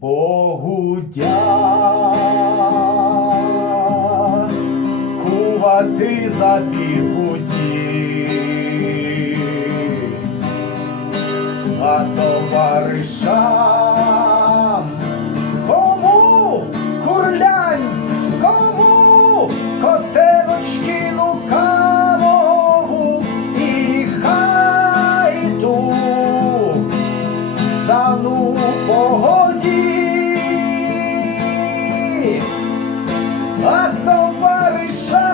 Богу дякувати за бігуді, а товариша. Então Até o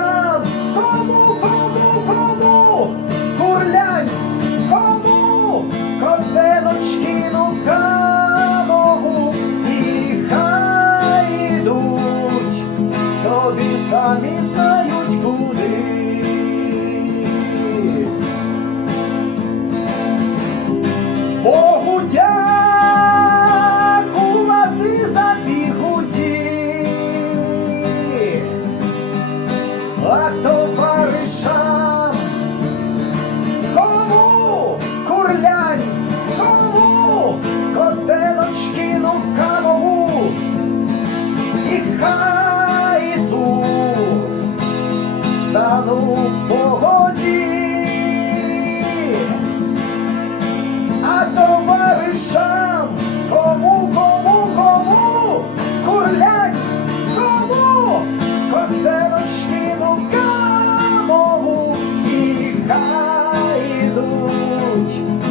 стану погоді, а товаришам кому, кому, кому, курлять кому, котеночки нукамову і хай ідуть.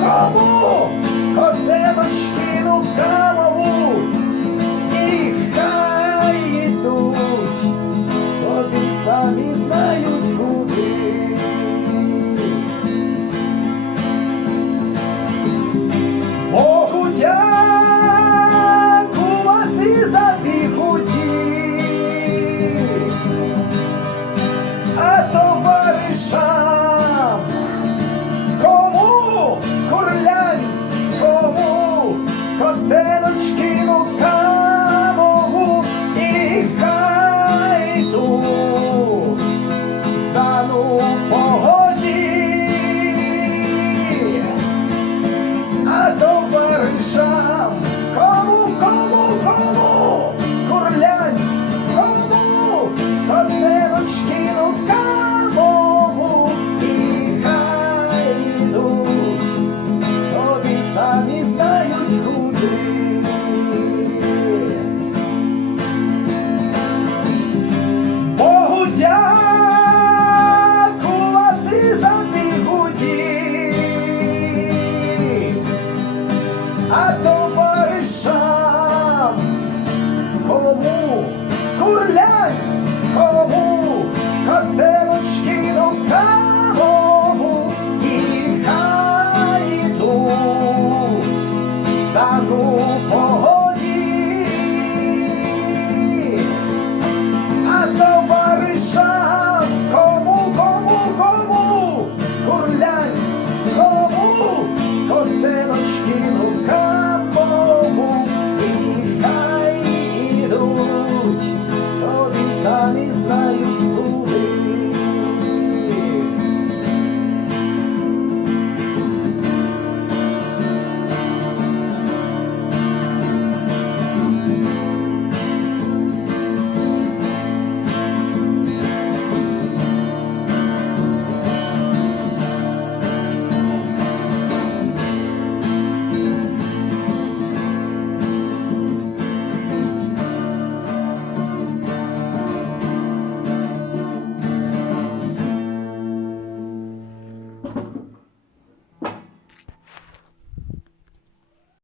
trouble. а товаришам, кому курлянському.